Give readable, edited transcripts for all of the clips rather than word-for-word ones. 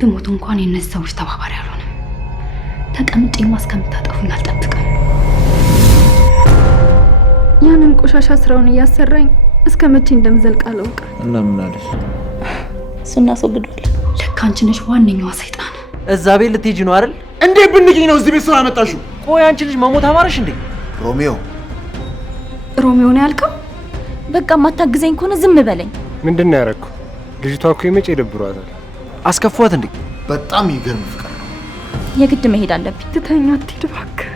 ብሞት እንኳን የነዚህ ሰዎች ተባባሪ አልሆንም። ተቀምጬ ማስከምታጠፉኝ አልጠብቅም። ያንን ቆሻሻ ስራውን እያሰራኝ እስከ መቼ እንደምዘልቅ አላውቅም። እና ምን አለሽ? እሱን እናስወግደዋለን። ልክ አንቺ ነሽ ዋነኛዋ ሰይጣን። እዛ ቤት ልትሄጂ ነው አይደል? እንዴ ብንገኝ ነው እዚህ ቤት ሰው ያመጣሽው? ቆይ አንቺ ልጅ መሞት አማረሽ እንዴ? ሮሚዮ ነው ያልከው? በቃ ማታግዘኝ ከሆነ ዝም በለኝ። ምንድነው ያደረኩ? ልጅቷ እኮ የመጨ ይደብሯታል። አስከፏት እንዴ? በጣም ይገርም ፍቅር ነው። የግድ መሄድ አለብኝ። ትተኛ አትሂድ እባክህ።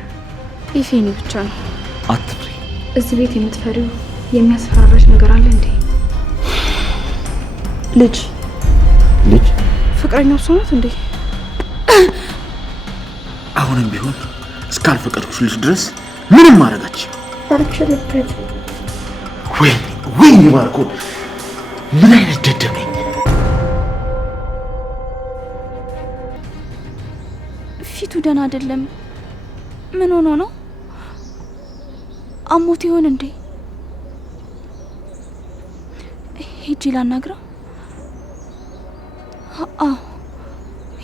ኢፌኒ ብቻ ነው። አትፍሪ። እዚህ ቤት የምትፈሪው የሚያስፈራራሽ ነገር አለ እንዴ? ልጅ ፍቅረኛው እሷ ናት እንዴ? አሁንም ቢሆን እስካልፈቀድኩልሽ ድረስ ምንም ማድረጋችሁ አልችልበት። ወይኔ ማርኮን ምን አይነት ደደብ ነኝ። ፊቱ ደህና አይደለም። ምን ሆኖ ነው? አሞት ይሆን እንዴ? ሂጂ ላናግረው።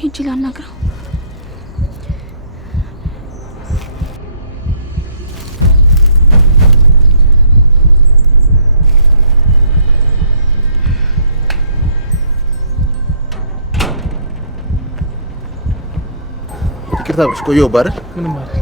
ሂጂ ላናግረው። ይቅርታ ብሽ ቆየው ባረ ምንም ማለት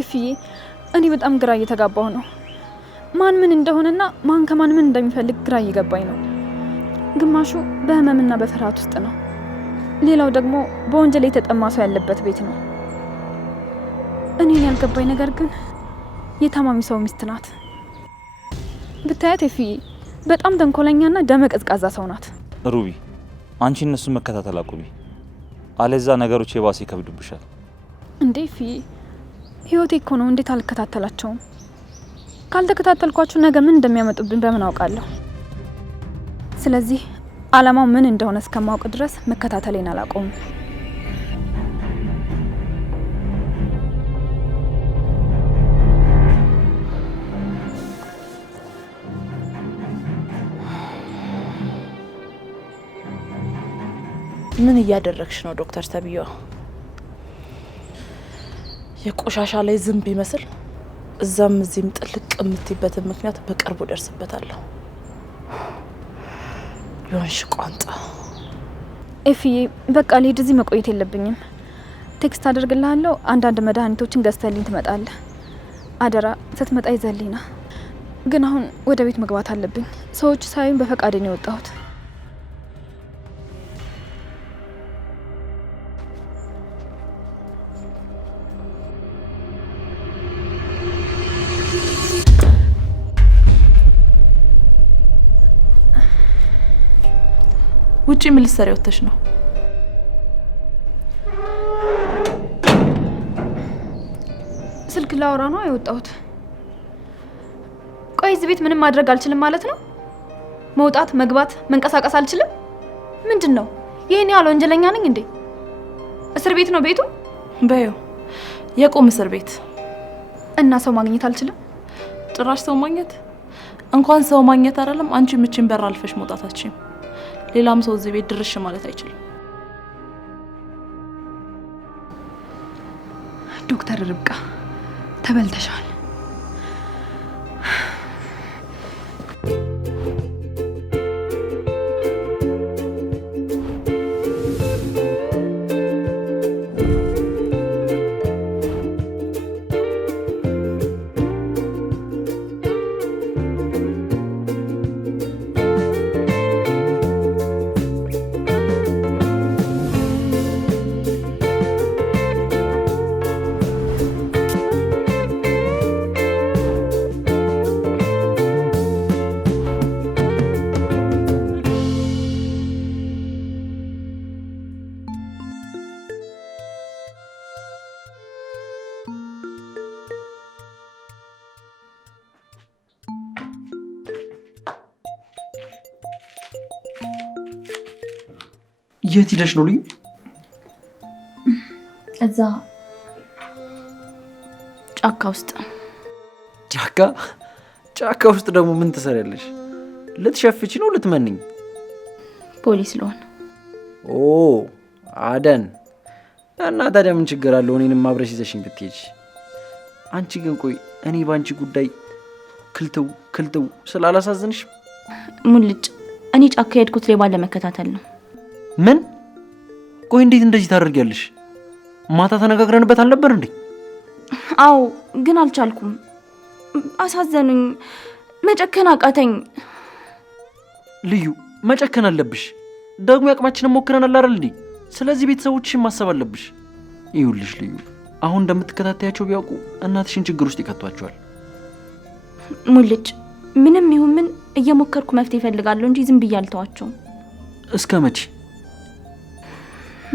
ኤፍዬ እኔ በጣም ግራ እየተጋባሁ ነው። ማን ምን እንደሆነና ማን ከማን ምን እንደሚፈልግ ግራ እየገባኝ ነው። ግማሹ በህመምና በፍርሃት ውስጥ ነው። ሌላው ደግሞ በወንጀል የተጠማ ሰው ያለበት ቤት ነው። እኔን ያልገባኝ ነገር ግን የታማሚ ሰው ሚስት ናት። ብታያት ኤፍዬ በጣም ተንኮለኛና ደመ ቀዝቃዛ ሰው ናት። ሩቢ አንቺ እነሱን መከታተል አቁሚ፣ አለዛ ነገሮች የባሰ ይከብዱብሻል። እንዴ ኤፍዬ ህይወቴ እኮ ነው። እንዴት አልከታተላቸውም? ካልተከታተልኳችሁ ነገ ምን እንደሚያመጡብን በምን አውቃለሁ? ስለዚህ አላማው ምን እንደሆነ እስከማውቅ ድረስ መከታተሌን አላቆምም። ምን እያደረግሽ ነው ዶክተር ተብዬዋ? የቆሻሻ ላይ ዝንብ ይመስል እዛም እዚህም ጥልቅ የምትይበትን ምክንያት በቅርቡ ደርስበታለሁ። ዮንሽ ቋንጣ ኤፍዬ በቃ ልሂድ፣ እዚህ መቆየት የለብኝም። ቴክስት አደርግልሃለሁ። አንዳንድ መድኃኒቶችን ገዝተልኝ ትመጣለህ። አደራ ስትመጣ ይዘልኝና። ግን አሁን ወደ ቤት መግባት አለብኝ። ሰዎች ሳይሆን በፈቃዴ ነው የወጣሁት። ውጪ ምን ልትሰሪ ወጥተሽ ነው? ስልክ ላውራ ነው የወጣሁት። ቆይ እዚህ ቤት ምንም ማድረግ አልችልም ማለት ነው? መውጣት፣ መግባት፣ መንቀሳቀስ አልችልም? ምንድነው? ይሄን ያህል ወንጀለኛ ነኝ እንዴ? እስር ቤት ነው ቤቱ? በዩ የቁም እስር ቤት። እና ሰው ማግኘት አልችልም? ጭራሽ ሰው ማግኘት እንኳን ሰው ማግኘት አይደለም አንቺ ምችን በር አልፈሽ መውጣታችን ሌላም ሰው እዚህ ቤት ድርሽ ማለት አይችልም። ዶክተር ርብቃ ተበልተሻል። የት ሄደሽ ነው ልዩ? እዛ ጫካ ውስጥ። ጫካ ውስጥ ደግሞ ምን ትሰሪያለሽ? ልትሸፍቺ ነው ልትመንኝ? ፖሊስ ልሆን። ኦ አደን እና ታዲያ ምን ችግር አለው እኔንም አብረሽ ይዘሽኝ ብትሄጂ? አንቺ ግን ቆይ እኔ ባንቺ ጉዳይ ክልትው ስላላሳዝንሽ? ሙልጭ እኔ ጫካ የሄድኩት ሌባ ለመከታተል ነው። ምን? ቆይ እንዴት እንደዚህ ታደርጊያለሽ? ማታ ተነጋግረንበት አልነበር እንዴ? አዎ ግን አልቻልኩም። አሳዘኑኝ። መጨከን አቃተኝ። ልዩ መጨከን አለብሽ። ደግሞ ያቅማችንን ሞክረናል አይደል እንዴ? ስለዚህ ቤተሰቦችሽን ማሰብ አለብሽ። ይኸውልሽ ልዩ አሁን እንደምትከታተያቸው ቢያውቁ እናትሽን ችግር ውስጥ ይከቷቸዋል። ሙልጭ ምንም ይሁን ምን እየሞከርኩ መፍትሄ እፈልጋለሁ እንጂ ዝም ብዬ አልተዋቸውም። እስከ መቼ?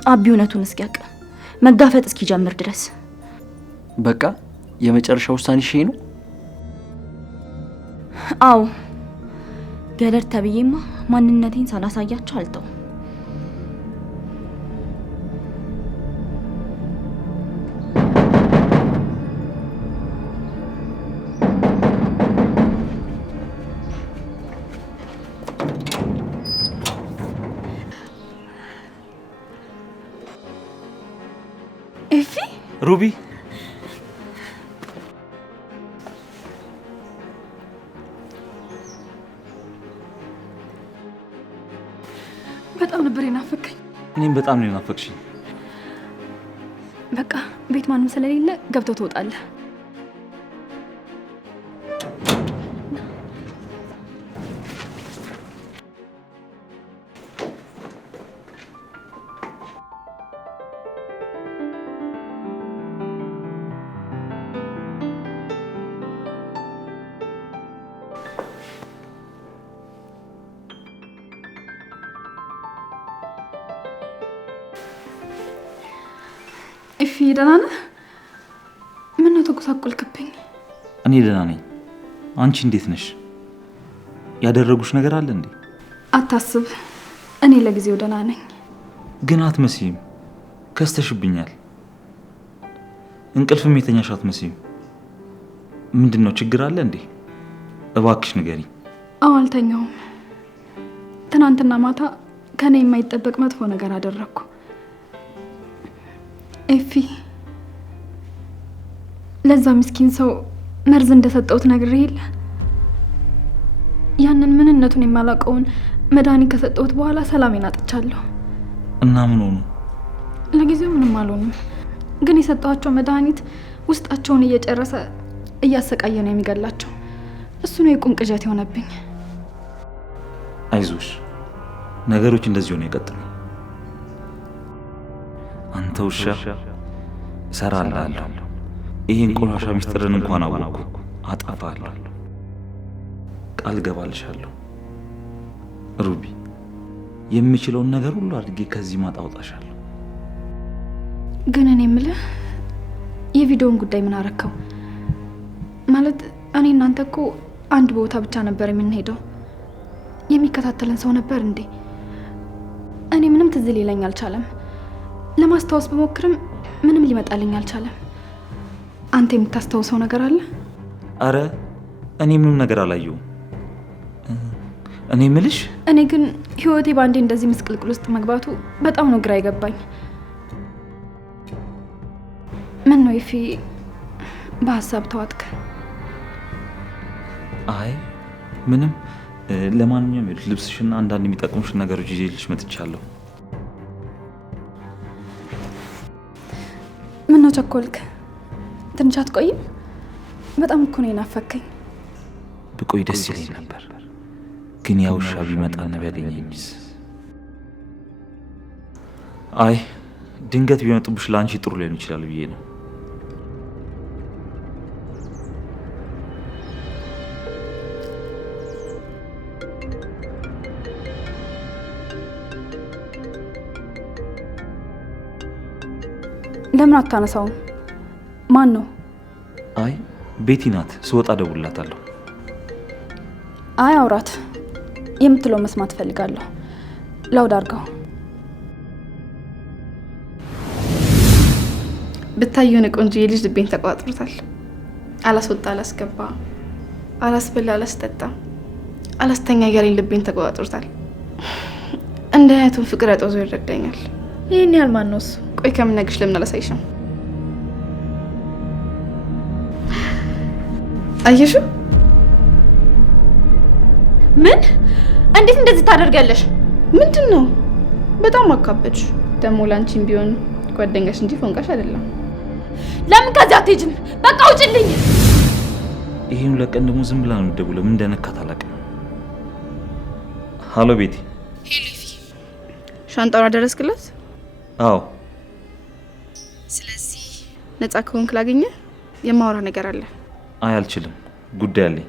አቢ እውነቱን እስኪያውቅ መጋፈጥ እስኪጀምር ድረስ። በቃ የመጨረሻ ውሳኔሽ ይሄ ነው? አዎ ገለር ተብዬማ ማንነቴን ሳላሳያቸው አልተውም። ኤፊ ሩቢ በጣም ነበር የናፈቀኝ። እኔም በጣም ነው የናፈቅሽኝ። በቃ ቤት ማንም ስለሌለ ገብተው ትወጣለህ። ኤፊ ደህና ነህ? ምነው ተጎሳቆልክብኝ? እኔ ደህና ነኝ። አንቺ እንዴት ነሽ? ያደረጉሽ ነገር አለ እንዴ? አታስብ፣ እኔ ለጊዜው ደህና ነኝ። ግን አትመስይም። ከስተሽብኛል። እንቅልፍም የተኛሽ አትመስይም። ምንድነው ችግር አለ እንዴ? እባክሽ ንገሪ። አዎ አልተኛውም። ትናንትና ማታ ከኔ የማይጠበቅ መጥፎ ነገር አደረኩ። ኤፊ ለዛ ምስኪን ሰው መርዝ እንደሰጠሁት ነግሬ የለ? ያንን ምንነቱን የማላውቀውን መድኃኒት ከሰጠሁት በኋላ ሰላሜን አጥቻለሁ። እና ምን ሆኑ? ለጊዜው ምንም አልሆኑም፣ ግን የሰጠኋቸው መድኃኒት ውስጣቸውን እየጨረሰ እያሰቃየ ነው የሚገላቸው። እሱ ነው የቁም ቅዠት የሆነብኝ። አይዞሽ፣ ነገሮች እንደዚህ ሆነ ይቀጥሉ። አንተ ውሻ እሰራልሃለሁ። ይሄን ቆሻሻ ሚስጥርን እንኳን አወቅኩ አጠፋለሁ። ቃል ገባልሻለሁ ሩቢ። የምችለውን ነገር ሁሉ አድርጌ ከዚህ ማጣውጣሻለሁ። ግን እኔ የምልህ የቪዲዮውን ጉዳይ ምን አረከው? ማለት እኔ እናንተ እኮ አንድ ቦታ ብቻ ነበር የምንሄደው። የሚከታተለን ሰው ነበር እንዴ? እኔ ምንም ትዝ ሊለኝ አልቻለም። ለማስታወስ በሞክርም ምንም ሊመጣልኝ አልቻለም። አንተ የምታስታውሰው ነገር አለ? አረ እኔ ምንም ነገር አላየሁም። እኔ ምልሽ እኔ ግን ህይወቴ ባንዴ እንደዚህ ምስቅልቅል ውስጥ መግባቱ በጣም ነው ግራ ይገባኝ። ምን ነው ይፊ በሀሳብ ተዋጥከ? አይ ምንም። ለማንኛውም ልብስሽና አንዳንድ የሚጠቅሙሽ ነገሮች ይዤልሽ መጥቻለሁ። ምን ነው ቸኮልክ? ትንሽ አትቆይም? በጣም እኮ ነው የናፈከኝ። ብቆይ ደስ ይለኝ ነበር፣ ግን ያ ውሻ ቢመጣና ቢያገኘኝስ? አይ ድንገት ቢመጡብሽ ለአንቺ ጥሩ ሊሆን ይችላል ብዬ ነው። ለምን አታነሳውም? ማን ነው? አይ ቤቲ ናት። ስወጣ እደውልላታለሁ። አይ አውራት፣ የምትለው መስማት ፈልጋለሁ። ላውድ አድርገው። ብታይ የሆነ ቆንጆዬ ልጅ ልቤን ተቋጥሮታል። አላስወጣ አላስገባ፣ አላስበላ አላስጠጣ፣ አላስተኛ እያለኝ ልቤን ተቋጥሮታል። እንደ አይነቱን ፍቅር ያጦዞ ይረዳኛል። ይህን ያህል ማን ነው እሱ? ቆይ ከምነግርሽ ለምን አላሳይሽም? አየሽው? ምን? እንዴት እንደዚህ ታደርጋለሽ? ምንድን ነው? በጣም አካበድሽ። ደግሞ ላንቺም ቢሆን ጓደኛሽ እንጂ ፎንቃሽ አይደለም። ለምን ከዚህ አትሄጂም? በቃ ውጭልኝ። ይሄን ለቀን ደግሞ ዝም ብላ ነው የምትደውለው። ምን እንደነካት አላውቅም። ሃሎ ቤቲ። ሻንጣውን አደረስክላት? አዎ። ስለዚህ ነፃ ከሆንክ ላገኘ የማወራ ነገር አለ። አይ አልችልም፣ ጉዳይ አለኝ።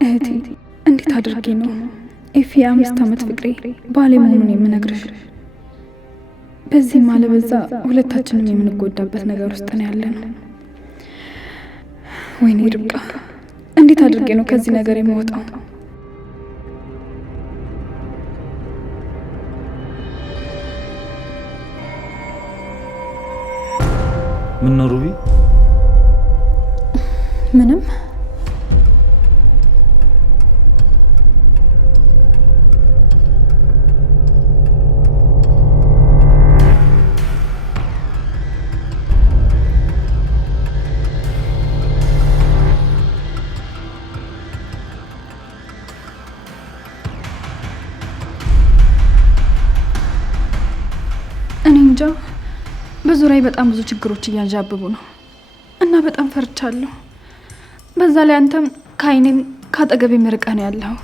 እህቴ እንዴት አድርጌ ነው ኤፊ የ5 ዓመት ፍቅሬ ባሌ መሆኑን የምነግርሽ? በዚህም አለበዛ ሁለታችንም የምንጎዳበት ነገር ውስጥ ነው ያለነው። ወይኔ ርብቃ፣ እንዴት አድርጌ ነው ከዚህ ነገር የምወጣው? ምን ነው ሩቢ? ምንም። እኔ እንጃ፣ በዙሪያዬ በጣም ብዙ ችግሮች እያንዣብቡ ነው እና በጣም ፈርቻለሁ። በዛ ላይ አንተም ከአይኔም ካጠገቤም ርቀህ ነው ያለኸው።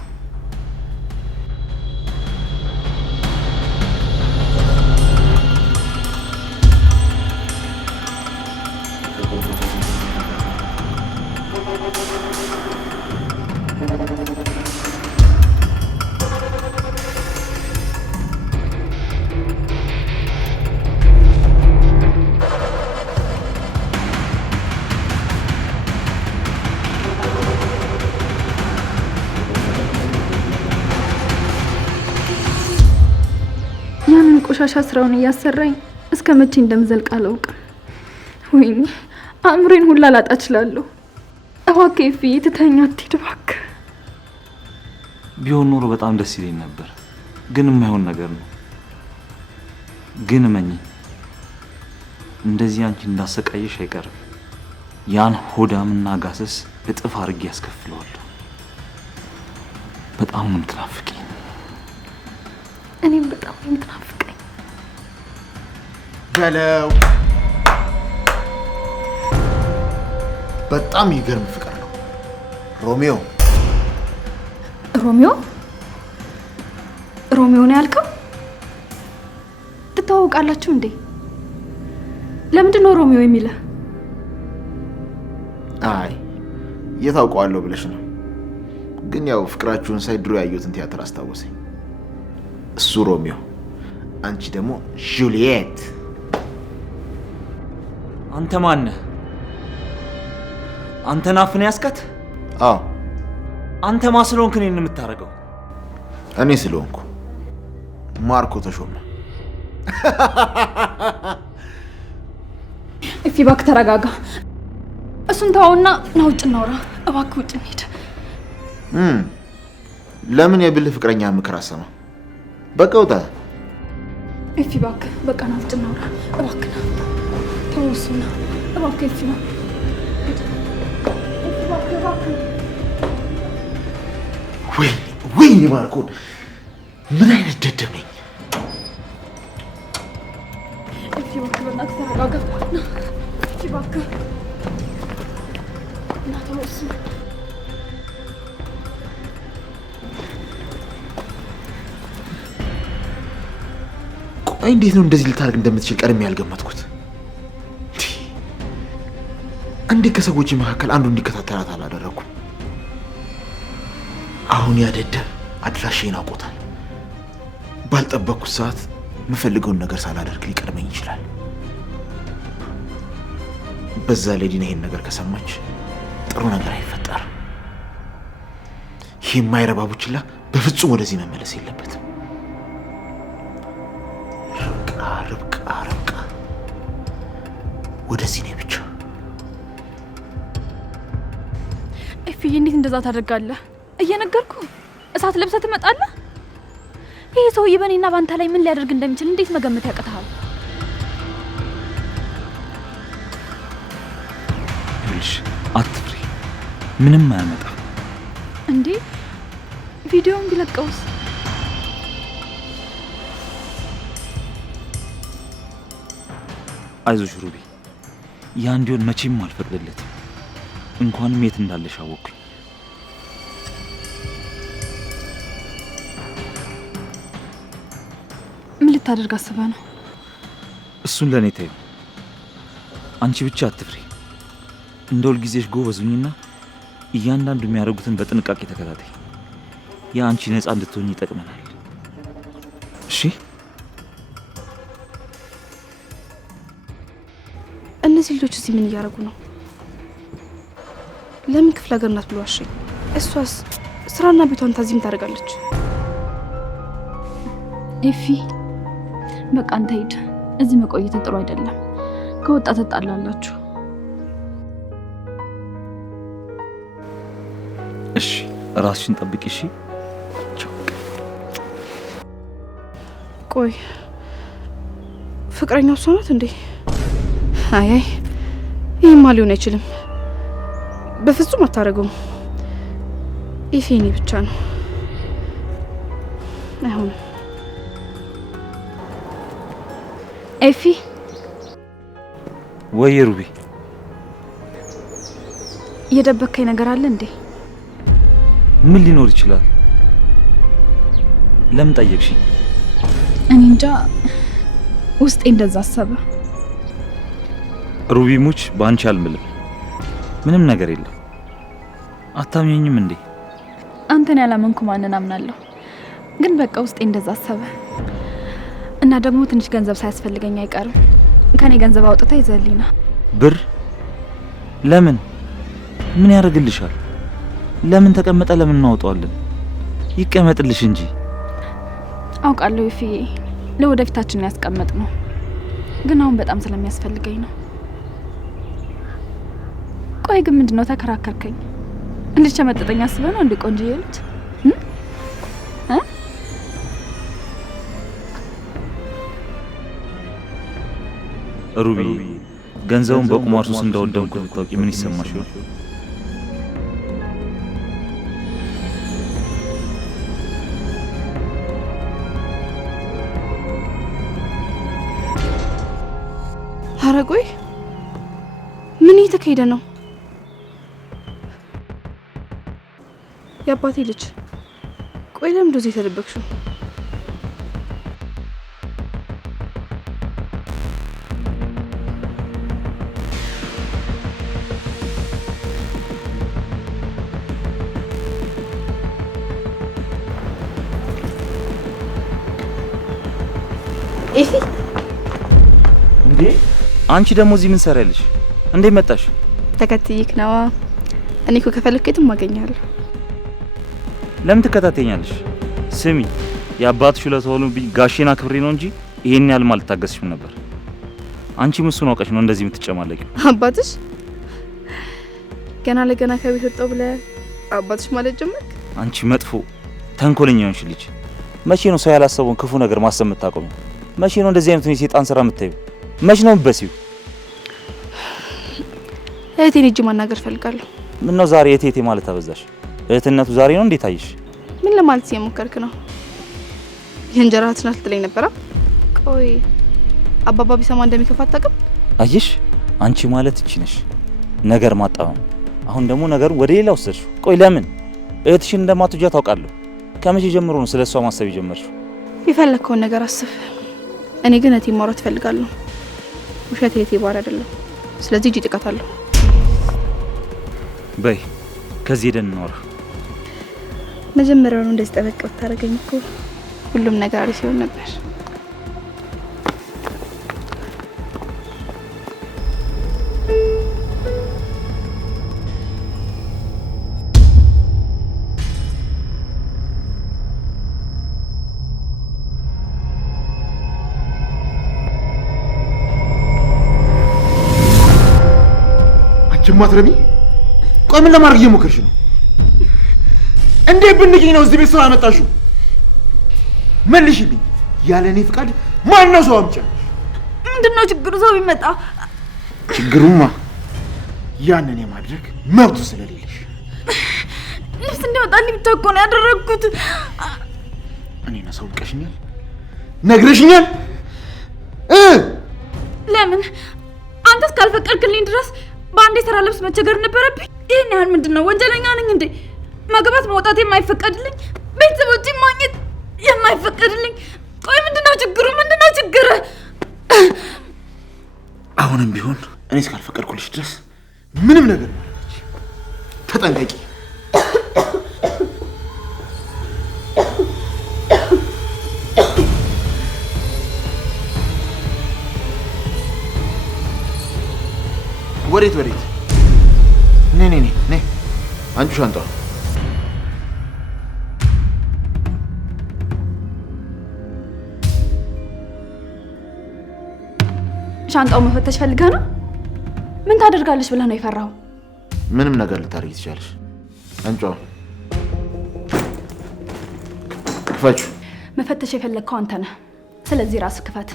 ቆሻሻ ስራውን እያሰራኝ እስከ መቼ እንደምዘልቅ አላውቅም። ወይኔ አእምሮዬን ሁላ ላጣ እችላለሁ። እባክህ ኤፍዬ ትተኛ አትሂድ እባክህ። ቢሆን ኖሮ በጣም ደስ ይለኝ ነበር፣ ግን የማይሆን ነገር ነው። ግን እመኚ፣ እንደዚህ አንቺ እንዳሰቃየሽ አይቀርም። ያን ሆዳምና ጋሰስ እጥፍ አድርጌ ያስከፍለዋለሁ። በጣም ነው የምትናፍቂኝ። እኔም በጣም ነው የምትናፍቀኝ። በለው በጣም ይገርም ፍቅር ነው። ሮሚዮ ሮሚዮ ሮሚዮ ነው ያልከው? ትተዋወቃላችሁ እንዴ? ለምንድን ነው ሮሚዮ የሚልህ? አይ የታውቀዋለሁ ብለሽ ነው። ግን ያው ፍቅራችሁን ሳይ ድሮ ያየሁትን ቲያትር አስታወሰኝ። እሱ ሮሚዮ፣ አንቺ ደግሞ ጁሊየት። አንተ ማን ነህ? አንተ ናፍን ያስከት? አዎ። አንተ ማን ስለሆንክ እኔን የምታረገው? እኔ ስለሆንኩ ማርኮ ተሾመ። እፊ እባክህ ተረጋጋ። እሱን ተውና ና ውጭ እናውራ። እባክህ ውጭ እንሂድ። ለምን የብልህ ፍቅረኛ ምክር አሰማ? በቃ ውጣ። ኤፊ እባክህ በቃ ና ውጭ እናውራ። እባክህ ና ተው። እሱና እባክህ ኤፊ ና ወይኔ ማርኮን ምን አይነት ደደብ ነኝ። ኤፊ እባክህ በእናትህ ተረጋጋ። ና ኤፊ እባክህ ና ተው። እሱና ቆይ እንዴት ነው እንደዚህ ልታደርግ እንደምትችል ቀድሜ ያልገመትኩት? እንዴት ከሰዎች መካከል አንዱ እንዲከታተላት አላደረኩም? አሁን ያደደብ አድራሻዬን አውቆታል። ባልጠበቅኩት ሰዓት የምፈልገውን ነገር ሳላደርግ ሊቀድመኝ ይችላል። በዛ ላይ ዲና ይሄን ነገር ከሰማች ጥሩ ነገር አይፈጠርም። ይህ የማይረባ ቡችላ በፍጹም ወደዚህ መመለስ የለበትም። ርብቃ ወደዚህ ነኝ ብቻ። ኤፊዬ እንዴት እንደዛ ታደርጋለህ? እየነገርኩ እሳት ለብሰህ ትመጣለህ። ይሄ ሰውዬ በእኔና ባንተ ላይ ምን ሊያደርግ እንደሚችል እንዴት መገመት ያቅትሃል? ይኸውልሽ አትፍሪ፣ ምንም አያመጣም። እንዴ ቪዲዮውን ቢለቀውስ? አይዞሽ ሩቢ፣ ያ እንዲሆን መቼም አልፈቅድለትም። እንኳንም የት እንዳለሽ አወቅኩኝ። ምን ልታደርግ አስበህ ነው? እሱን ለእኔ ተይው። አንቺ ብቻ አትፍሪ። እንደ ሁልጊዜሽ ጎበዙኝና እያንዳንዱ የሚያደርጉትን በጥንቃቄ ተከታታይ። ያ አንቺ ነፃ እንድትሆኝ ይጠቅመናል። እሺ? እነዚህ ልጆች እዚህ ምን እያደረጉ ነው? ለምን ክፍለ ሀገር ናት ብሎ ዋሸኝ? እሷስ ስራና ቤቷን ታዚም ታደርጋለች። ኤፊ በቃ አንተ ሂድ። እዚህ መቆየት ጥሩ አይደለም። ከወጣ ትጣላላችሁ። እሺ ራስሽን ጠብቂ። እሺ? ቆይ ፍቅረኛው እሷ ናት እንዴ? አይ ይህማ ሊሆን አይችልም። በፍጹም አታደርገውም። ኢፌኒ ብቻ ነው። አይሆንም። ኤፊ ወይ ሩቢ፣ የደበከኝ ነገር አለ እንዴ? ምን ሊኖር ይችላል? ለምን ጠየቅሽኝ? እኔ እንጃ፣ ውስጤ እንደዛ አሰበ። ሩቢ ሙች፣ በአንቺ አልምልም። ምንም ነገር የለም። አታምኘኝም እንዴ? አንተን ያላመንኩ ማንን አምናለሁ? ግን በቃ ውስጤ እንደዛ አሰበ። እና ደግሞ ትንሽ ገንዘብ ሳያስፈልገኝ አይቀርም። ከኔ ገንዘብ አውጥታ ይዘልኝና ብር? ለምን? ምን ያደርግልሻል? ለምን ተቀመጠ? ለምን እናወጣዋለን? ይቀመጥልሽ እንጂ። አውቃለሁ ይፍዬ፣ ለወደፊታችን ያስቀመጥ ነው። ግን አሁን በጣም ስለሚያስፈልገኝ ነው። ቆይ ግን ምንድነው ተከራከርከኝ? ልጅ ቸመጠጠኝ አስበህ ነው እንዴ? ቆንጆዬ ልጅ ሩቢ፣ ገንዘቡን በቁማር ሱስ እንዳወደምኩት ብታውቂ ምን ይሰማሽ ይሆን? ኧረ ቆይ ምን እየተካሄደ ነው? የአባቴ ልጅ፣ ቆይ ለምን እንደዚህ የተደበቅሽው? ኤፊ፣ እንዴ አንቺ ደግሞ እዚህ ምን ሰራለሽ? እንዴት መጣሽ? ተከትይክ ነዋ። እኔ እኮ ከፈለክ የትም አገኛለሁ። ለምን ትከታተኛለሽ? ስሚ፣ የአባትሽ ሁለት ሆኖብኝ ጋሼና ክብሬ ነው እንጂ ይሄን ያህል አልታገስሽም ነበር። አንቺ እሱን አውቀሽ ነው እንደዚህ የምትጨማለቂው። አባትሽ ገና ለገና ከቤት ወጣው ብለህ አባትሽ ማለት ጀመርክ? አንቺ መጥፎ ተንኮለኛ ነሽ ልጅ። መቼ ነው ሰው ያላሰበውን ክፉ ነገር ማሰብ የምታቆሚው? መቼ ነው እንደዚህ አይነቱን የሰይጣን ስራ የምታዩ? መቼ ነው የምትበሲው? እህቴን ሂጅ ማናገር ፈልጋለሁ። ምን ነው ዛሬ እህቴ ማለት አበዛሽ? እህትነቱ ዛሬ ነው እንዴት አየሽ? ምን ለማለት እየሞከርክ ነው? የእንጀራ እህት ናት ልትለኝ ነበረ? ቆይ አባባ ቢሰማ እንደሚከፋ አታውቅም? አየሽ አንቺ ማለት እቺ ነሽ፣ ነገር ማጣመም። አሁን ደግሞ ነገሩን ወደ ሌላ ወሰድሽው። ቆይ ለምን? እህትሽን እንደማትወጃ ታውቃለሁ። ከመቼ ጀምሮ ነው ስለሷ ማሰብ የጀመርሽው? የፈለከውን ነገር አስብ። እኔ ግን እህቴን ማውራት እፈልጋለሁ። ውሸት እህቴ ባል አይደለም። ስለዚህ እጅ ጥቃታለሁ። በይ ከዚህ ሄደን እናወራ። መጀመሪያውኑ እንደዚህ ጠበቅ ብታደርገኝ እኮ ሁሉም ነገር አሪፍ ይሆን ነበር። ማትረቢ ቆይ ምን ለማድረግ እየሞከርሽ ነው? እንዴ ብንቂኝ ነው እዚህ ቤት ሰው አመጣሽው? መልሽልኝ። ያለ እኔ ፍቃድ ማን ነው ሰው አምጪ? ምንድነው ችግሩ? ሰው ቢመጣ ችግሩማ ያንን የማድረግ መብቱ ስለሌለሽ። ልብስ እንዲወጣልኝ ብቻ እኮ ነው ያደረግኩት። እኔ ነው ሰው ልቀሽኛል? ነግረሽኛል? ለምን አንተ እስካልፈቀድክልኝ ድረስ በአንዴ ተራ ልብስ መቸገር ነበረብኝ? ይሄን ያህል ምንድነው? ወንጀለኛ ነኝ እንዴ? መግባት መውጣት የማይፈቀድልኝ፣ ቤተሰቦቼን ማግኘት የማይፈቀድልኝ። ቆይ ምንድነው ችግሩ? ምንድነው ችግር? አሁንም ቢሆን እኔ እስካልፈቀድኩልሽ ድረስ ምንም ነገር ማለች። ተጠንቀቂ። ወዴት ወዴት? ኔ አንቺ ሻንጣው ሻንጣው መፈተሽ ፈልጋ ነው? ምን ታደርጋለች ብለህ ነው የፈራው? ምንም ነገር ልታደርጊ ትችላለሽ። አንቺው ክፈቹ። መፈተሽ የፈለግከው አንተ ነህ። ስለዚህ ራስህ ክፈት።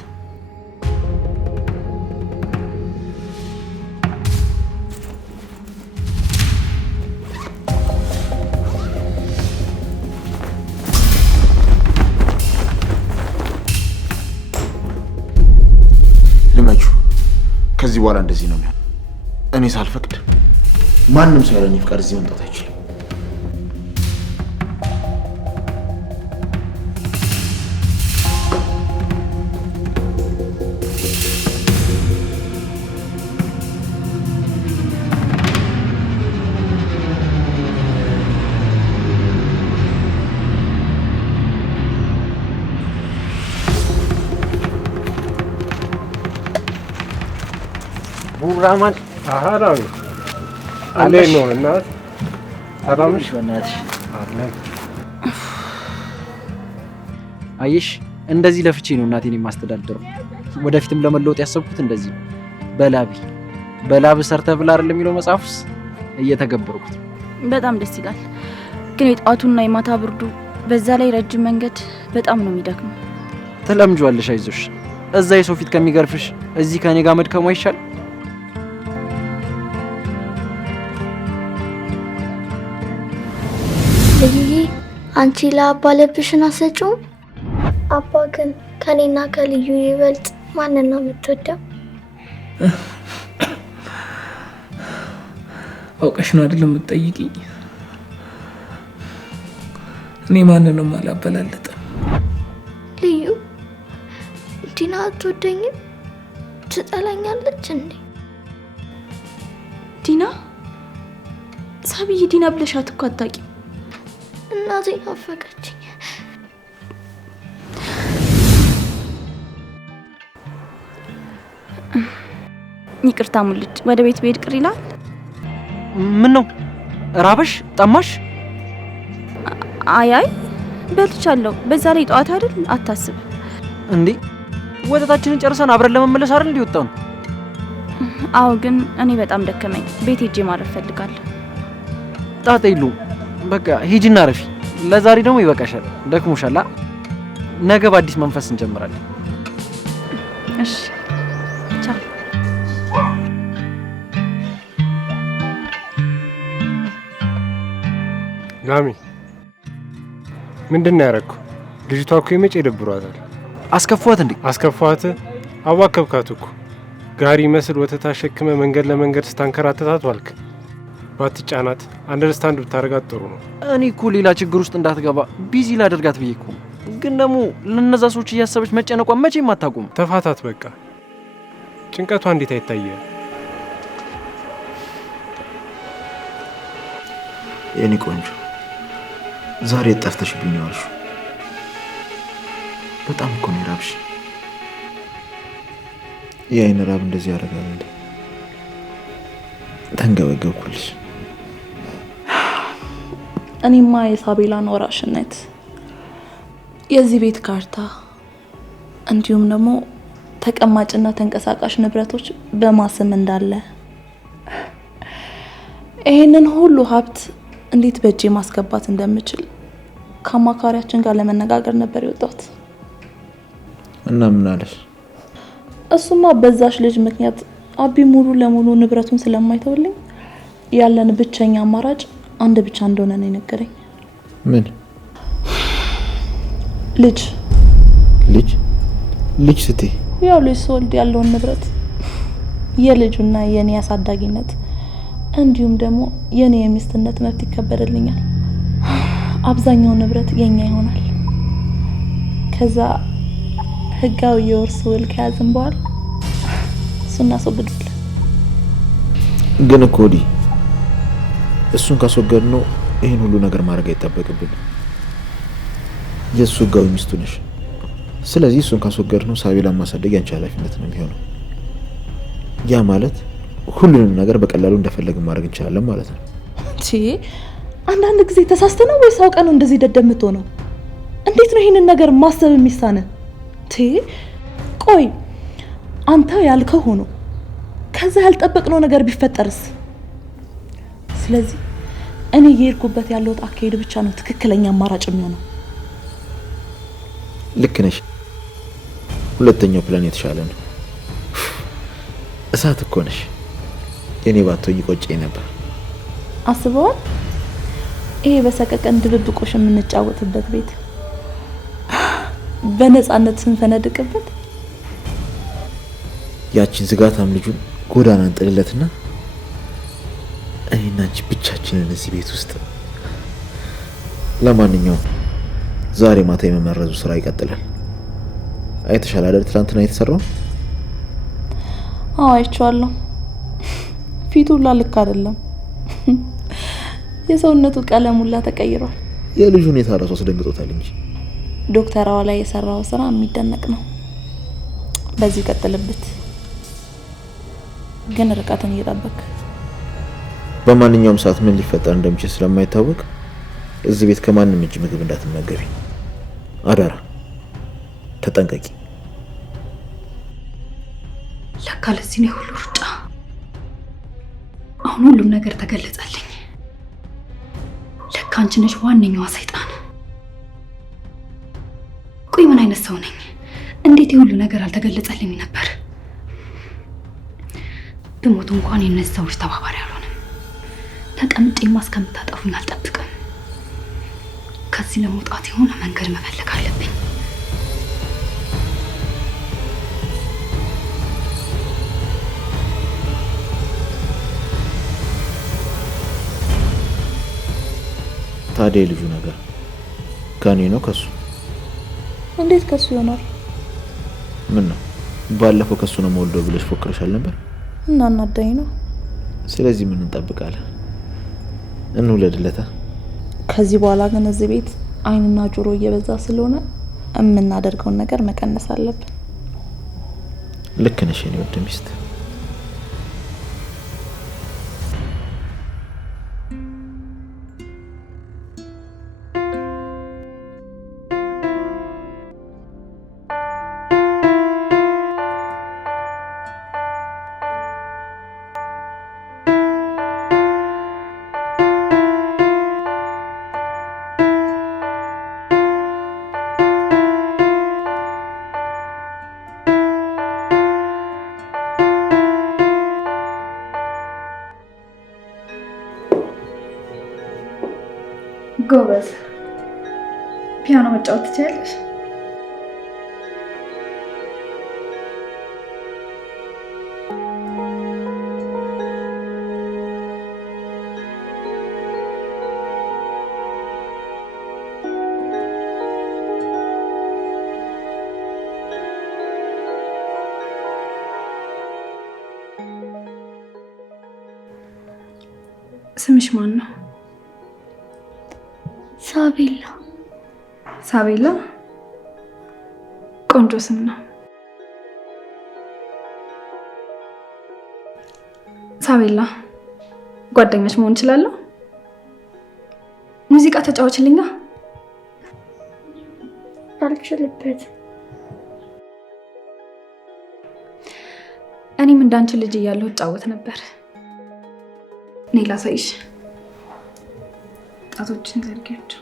ከዚህ በኋላ እንደዚህ ነው የሚሆነው። እኔ ሳልፈቅድ ማንም ሰው ያለኝ ፍቃድ እዚህ መምጣት አይችልም። ቡራማን አሃራው አለ ነው እና ሰላምሽ በእናትሽ አለ። አየሽ እንደዚህ ለፍቼ ነው እናቴን የማስተዳድረው። ወደፊትም ለመለወጥ ያሰብኩት እንደዚህ ነው። በላብ ሰርተ ብላ አይደል የሚለው መጽሐፍስ እየተገበርኩት። በጣም ደስ ይላል። ግን የጧቱና የማታ ብርዱ፣ በዛ ላይ ረጅም መንገድ በጣም ነው የሚደክመው። ተለምጇለሽ። አይዞሽ። እዛ የሰው ፊት ከሚገርፍሽ እዚህ ከኔ ጋር መድከሙ አይሻል? ልዩዬ አንቺ ለአባ ልብሽን አሰጪውም? አባ ግን ከኔና ከልዩ ይበልጥ ማንን ነው የምትወደው? አውቀሽ ነው አይደል የምትጠይቂኝ? እኔ ማንንም አላበላለጥም። ልዩ ዲና አትወደኝም? ትጠላኛለች እንዴ? ዲና ሳብዬ ዲና ብለሻት እኮ አታውቂም። እናቴ ናፈቀችኝ። ይቅርታ ሙልጭ፣ ወደ ቤት ብሄድ ቅር ይላል። ምን ነው ራበሽ? ጠማሽ? አይ በልቻለሁ። በዛ ላይ ጠዋት አይደል? አታስብ እንዴ። ወተታችንን ጨርሰን አብረን ለመመለስ አይደል እንዲወጣ ነው? አዎ፣ ግን እኔ በጣም ደከመኝ። ቤት ሄጄ ማረፍ ፈልጋለሁ። ጣጣ የለውም። በቃ ሂጂና ረፊ። ለዛሬ ደግሞ ይበቃሻል፣ ደክሞሻል። ነገ በአዲስ መንፈስ እንጀምራለን። እሺ ቻው። ናሚ ምንድን ነው ያደረኩ? ልጅቷ እኮ የመቼ ይደብሯታል። አስከፏት እንዴ? አስከፏት? አዋከብካት እኮ። ጋሪ መስል ወተት አሸክመ መንገድ ለመንገድ ስታንከራተታት ዋልክ። ባትጫናት አንደርስታንድ ብታረጋት ጥሩ ነው። እኔ እኮ ሌላ ችግር ውስጥ እንዳትገባ ቢዚ ላደርጋት ብዬ እኮ። ግን ደግሞ ለነዛ ሰዎች እያሰበች መጨነቋን መቼም አታውቁም። ተፋታት በቃ። ጭንቀቷ እንዴት አይታየ? የኔ ቆንጆ ዛሬ ጠፍተሽብኝ ነው ያልሽው። በጣም እኮ ነው የራብሽ። የአይን ራብ እንደዚህ ያደርጋል እንዴ? ተንገበገብኩልሽ። እኔማ የሳቤላን ወራሽነት የዚህ ቤት ካርታ እንዲሁም ደግሞ ተቀማጭና ተንቀሳቃሽ ንብረቶች በማስም እንዳለ ይሄንን ሁሉ ሀብት እንዴት በእጄ ማስገባት እንደምችል ከአማካሪያችን ጋር ለመነጋገር ነበር የወጣሁት። እና ምን አለሽ? እሱማ በዛሽ ልጅ ምክንያት አቢ ሙሉ ለሙሉ ንብረቱን ስለማይተውልኝ ያለን ብቸኛ አማራጭ አንድ ብቻ እንደሆነ ነው የነገረኝ። ምን? ልጅ ልጅ ልጅ ስትይ? ያው ልጅ ስወልድ ያለውን ንብረት የልጁና የኔ አሳዳጊነት እንዲሁም ደግሞ የኔ የሚስትነት መብት ይከበርልኛል። አብዛኛው ንብረት የኛ ይሆናል። ከዛ ህጋዊ የውርስ ውል ከያዝን በኋላ እሱን እናስወግዳለን። ግን እኮ ዲ እሱን ካስወገድነው ይሄን ሁሉ ነገር ማድረግ አይጠበቅብንም። የእሱ ህጋዊ ሚስቱ ነሽ። ስለዚህ እሱን ካስወገድነው ሳቤላን ማሳደግ ያንቺ ኃላፊነት ነው የሚሆነው። ያ ማለት ሁሉንም ነገር በቀላሉ እንደፈለግን ማድረግ እንችላለን ማለት ነው። እቺ አንዳንድ ጊዜ ተሳስተነው ወይስ አውቀን ነው እንደዚህ ደደምቶ ነው? እንዴት ነው ይሄንን ነገር ማሰብ የሚሳነ? ቆይ አንተ ያልከው ሆኖ ከዛ ያልጠበቅነው ነገር ቢፈጠርስ? ስለዚህ እኔ የሄድኩበት ያለሁት አካሄድ ብቻ ነው ትክክለኛ አማራጭ የሚሆነው። ልክ ነሽ። ሁለተኛው ፕላን የተሻለ ነው። እሳት እኮ ነሽ። የኔ ባትሆኚ ቆጨኝ ነበር። አስበዋል? ይሄ በሰቀቀን ድብብቆሽ የምንጫወትበት ቤት በነፃነት ስንፈነድቅበት ያቺን ዝጋታም ልጁን ጎዳና እንጥልለትና እኔና አንቺ ብቻችንን እዚህ ቤት ውስጥ። ለማንኛውም ዛሬ ማታ የመመረዙ ስራ ይቀጥላል። አይተሻል አይደል ትናንትና የተሰራው? አዎ አይቼዋለሁ። ፊቱ ሁላ ልክ አይደለም። የሰውነቱ ቀለም ሁላ ተቀይሯል። የልጁ ሁኔታ ራሱ አስደንግጦታል እንጂ ዶክተራዋ ላይ የሰራው ስራ የሚደነቅ ነው። በዚህ ቀጥልበት፣ ግን ርቀትን እየጠበቅ። በማንኛውም ሰዓት ምን ሊፈጠር እንደሚችል ስለማይታወቅ እዚህ ቤት ከማንም እጅ ምግብ እንዳትመገቢ አደራ። ተጠንቀቂ። ለካ ለዚህ ነው ሁሉ ሩጫ። አሁን ሁሉም ነገር ተገለጸልኝ። ለካ አንቺ ነሽ ዋነኛዋ ሰይጣን። ቆይ ምን አይነት ሰው ነኝ? እንዴት የሁሉ ነገር አልተገለጸልኝ ነበር? ብሞት እንኳን የነዚህ ሰዎች ተባባሪ አልሆንም። ተቀምጬማ እስከምታጠፉኝ አልጠብቅም። ከዚህ ለመውጣት የሆነ መንገድ መፈለግ አለብኝ። ታዲያ ልጁ ነገር ከኔ ነው ከሱ? እንዴት ከሱ ይሆናል? ምን ነው ባለፈው ከሱ ነው የምወልደው ብለሽ ፎክረሻል ነበር እና እናዳኝ ነው። ስለዚህ ምን እንጠብቃለን? እንውለድለታ። ከዚህ በኋላ ግን እዚህ ቤት አይንና ጆሮ እየበዛ ስለሆነ የምናደርገውን ነገር መቀነስ አለብን። ልክ ነሽ የኔ ውድ ሚስት። ጎበዝ። ፒያኖ መጫወት ትችያለሽ? ስምሽ ማን ነው? ሳቤላ። ሳቤላ ቆንጆ ስም ነው። ሳቤላ ጓደኛሽ መሆን እችላለሁ? ሙዚቃ ተጫወችልኛ። አልችልበትም። እኔም እንዳንቺ ልጅ እያለሁ እጫወት ነበር። እኔ ላሳይሽ። ጣቶችን ዘርጊያቸው።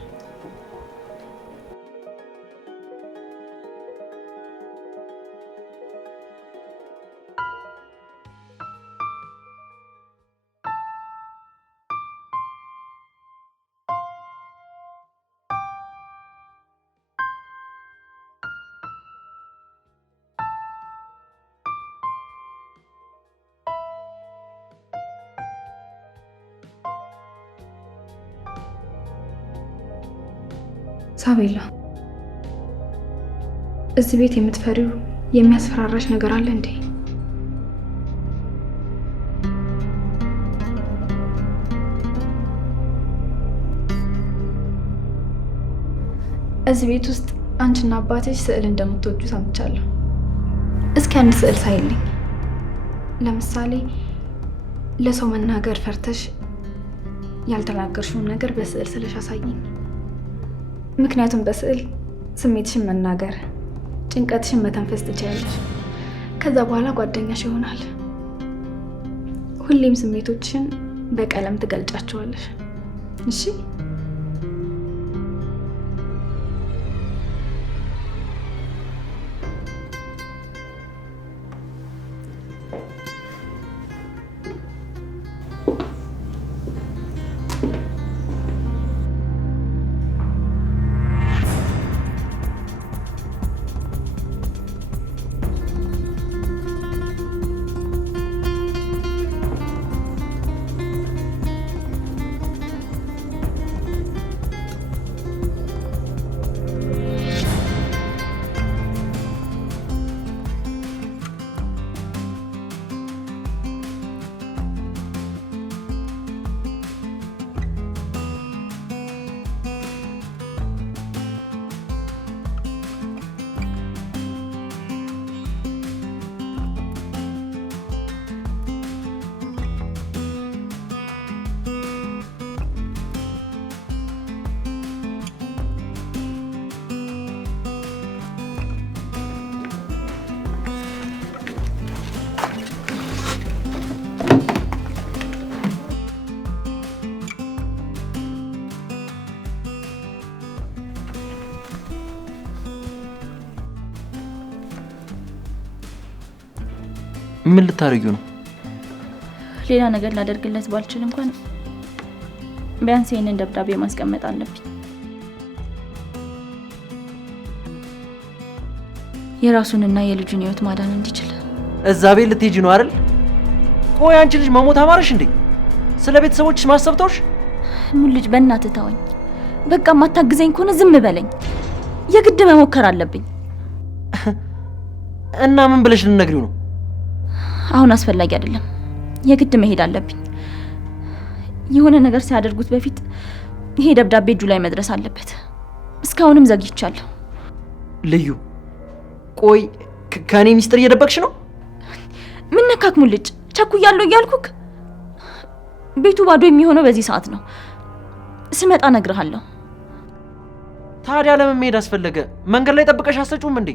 ሳቤላ እዚህ ቤት የምትፈሪው የሚያስፈራራሽ ነገር አለ እንዴ? እዚህ ቤት ውስጥ አንቺና አባትሽ ስዕል እንደምትወዱ ሰምቻለሁ። እስኪ አንድ ስዕል ሳይልኝ። ለምሳሌ ለሰው መናገር ፈርተሽ ያልተናገርሽውን ነገር በስዕል ስለሽ አሳይኝ። ምክንያቱም በስዕል ስሜትሽን መናገር፣ ጭንቀትሽን መተንፈስ ትችላለሽ። ከዛ በኋላ ጓደኛሽ ይሆናል። ሁሌም ስሜቶችሽን በቀለም ትገልጫቸዋለሽ። እሺ? ምን ልታረጊው ነው? ሌላ ነገር ላደርግለት ባልችል እንኳን ቢያንስ ይሄንን ደብዳቤ ማስቀመጥ አለብኝ። የራሱንና የልጁን ህይወት ማዳን እንዲችል። እዛ ቤት ልትሄጂ ነው አይደል? ቆይ አንቺ ልጅ መሞት አማረሽ እንዴ? ስለ ቤተሰቦችሽ ማሰብተውሽ? ምን ልጅ በእናትህ ተወኝ። በቃ ማታግዘኝ ከሆነ ዝም በለኝ። የግድ መሞከር አለብኝ። እና ምን ብለሽ ልነግሪው ነው? አሁን አስፈላጊ አይደለም። የግድ መሄድ አለብኝ። የሆነ ነገር ሲያደርጉት በፊት ይሄ ደብዳቤ እጁ ላይ መድረስ አለበት። እስካሁንም ዘግይቻለሁ። ልዩ፣ ቆይ ከኔ ሚስጥር እየደበቅሽ ነው? ምን ነካክ ሙልጭ? ቸኩያለሁ እያልኩክ። ቤቱ ባዶ የሚሆነው በዚህ ሰዓት ነው። ስመጣ እነግርሃለሁ። ታዲያ ለምን መሄድ አስፈለገ? መንገድ ላይ ጠብቀሽ አሰጩም እንዴ?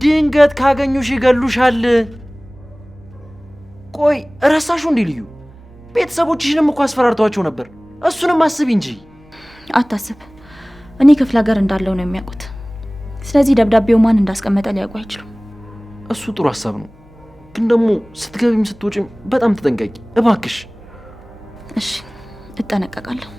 ድንገት ካገኙሽ ይገሉሻል። ቆይ ረሳሹ እንዴ ልዩ? ቤተሰቦችሽንም እኮ አስፈራርተዋቸው ነበር። እሱንም አስቢ እንጂ። አታስብ። እኔ ክፍለ ሀገር እንዳለው ነው የሚያውቁት። ስለዚህ ደብዳቤው ማን እንዳስቀመጠ ሊያውቁ አይችሉም። እሱ ጥሩ ሀሳብ ነው፣ ግን ደግሞ ስትገቢም ስትወጪም በጣም ተጠንቀቂ እባክሽ። እሺ፣ እጠነቀቃለሁ።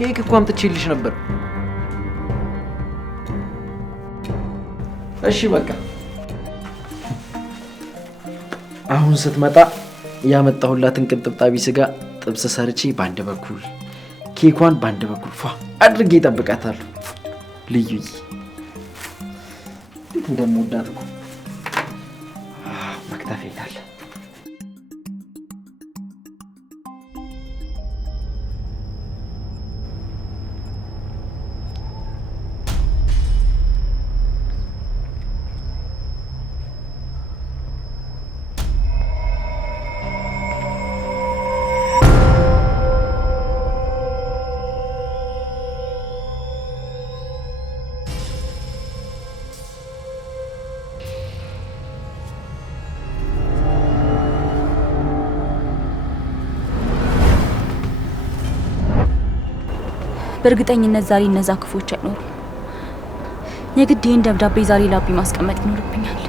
ኬክ እኮ አምጥቼልሽ ነበር። እሺ በቃ አሁን ስትመጣ ያመጣሁላትን ቅንጥብጣቢ ስጋ ጥብስ ሰርቼ ባንድ በኩል ኬኳን ባንድ በኩል ፏ አድርጌ እጠብቃታለሁ። ልዩዬ እንዴት እንደምወዳት እኮ መክተፍ ይላል። በእርግጠኝነት ዛሬ እነዛ ክፎች አይኖሩም። የግድ ይህን ደብዳቤ ዛሬ ላቢ ማስቀመጥ ይኖርብኛል።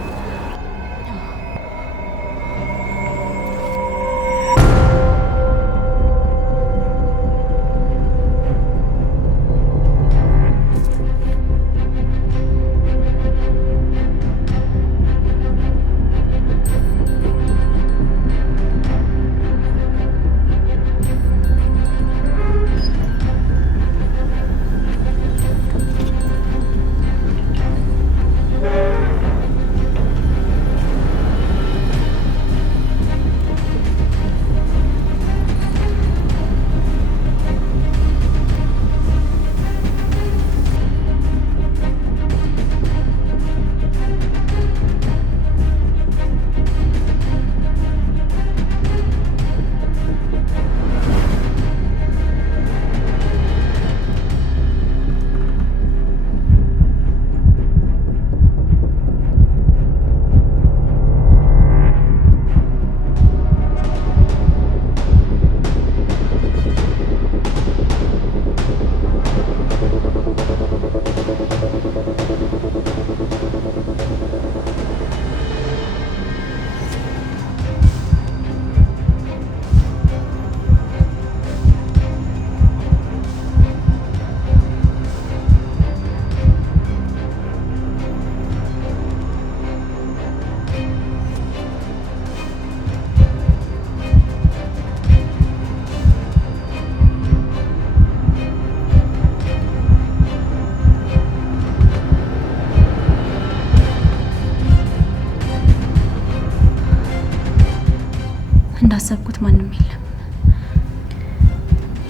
እንዳሰብኩት ማንም የለም።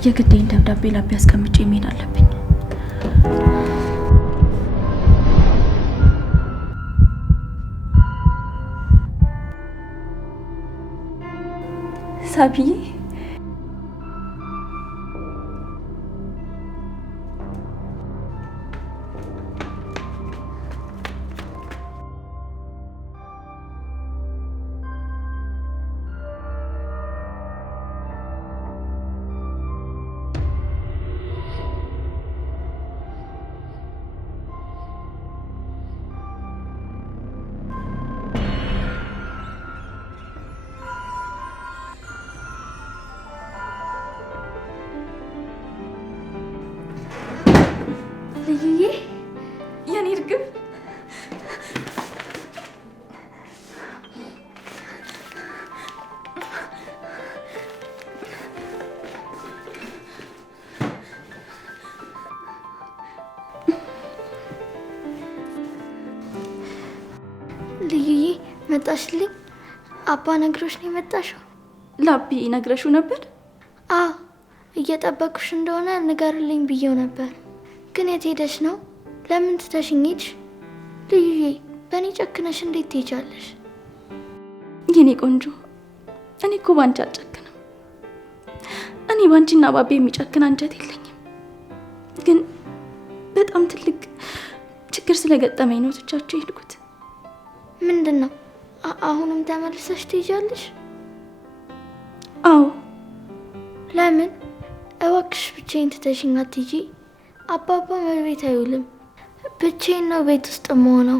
የግዴን ደብዳቤ ላቢ አስቀምጬ መሄድ አለብኝ። ሳቢዬ ልዩዬ የኔ እርግብ ልዩዬ መጣሽልኝ? አባ ነግሮሽ ነው የመጣሽው? ላቢ ነግረሽው ነበር? አዎ እየጠበኩሽ እንደሆነ ንገርልኝ ብዬው ነበር። ግን የት ሄደሽ ነው? ለምን ትተሽኝ ሄድሽ? ልዩዬ በእኔ ጨክነሽ እንዴት ትሄጃለሽ? የኔ ቆንጆ እኔ እኮ ባንቺ አልጨክንም። እኔ ባንቺና ባቤ የሚጨክን አንጀት የለኝም። ግን በጣም ትልቅ ችግር ስለገጠመኝ ነው ትቻችሁ የሄድኩት። ምንድን ነው? አሁንም ተመልሰሽ ትሄጃለሽ? አዎ። ለምን? እባክሽ ብቻዬን ትተሽኝ አትሂጂ። አባባ በቤት አይውልም። ብቻዬን ነው ቤት ውስጥ የምሆነው።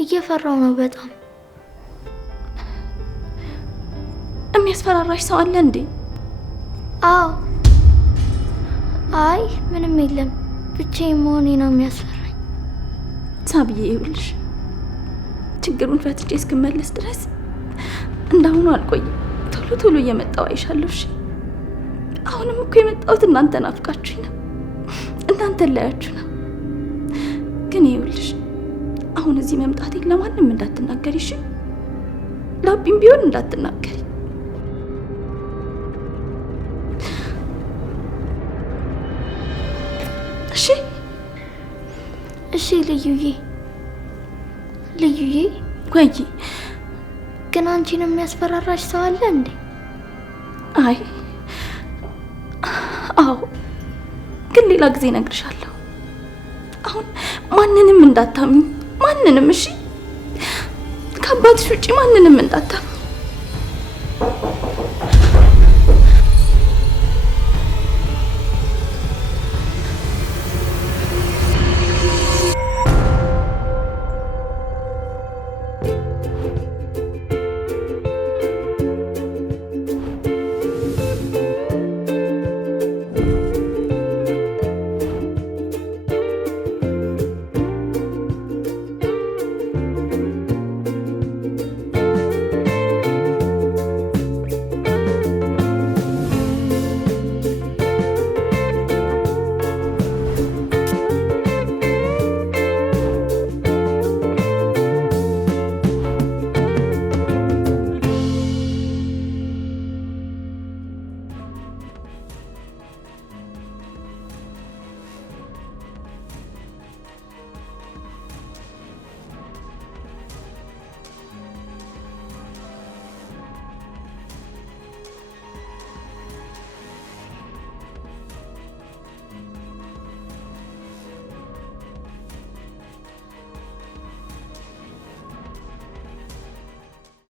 እየፈራው ነው በጣም። የሚያስፈራራሽ ሰው አለ እንዴ? አዎ አይ ምንም የለም፣ ብቻዬን መሆኔ ነው የሚያስፈራኝ። ሳብዬ ይኸውልሽ፣ ችግሩን ፈትቼ እስክመለስ ድረስ እንዳሁኑ አልቆይም። ቶሎ ቶሎ እየመጣሁ አይሻለሁ። እሺ? አሁንም እኮ የመጣሁት እናንተ ናፍቃችሁኝ ነው፣ እናንተ ላያችሁ ነው። ግን ይኸውልሽ አሁን እዚህ መምጣቴን ለማንም እንዳትናገሪ እሺ? ላቢም ቢሆን እንዳትናገሪ እሺ? እሺ ልዩዬ። ልዩዬ ወይ ግን አንቺን የሚያስፈራራሽ ሰው አለ እንዴ? አይ አዎ፣ ግን ሌላ ጊዜ እነግርሻለሁ። አሁን ማንንም እንዳታምኝ፣ ማንንም እሺ? ከአባትሽ ውጪ ማንንም እንዳታምኝ።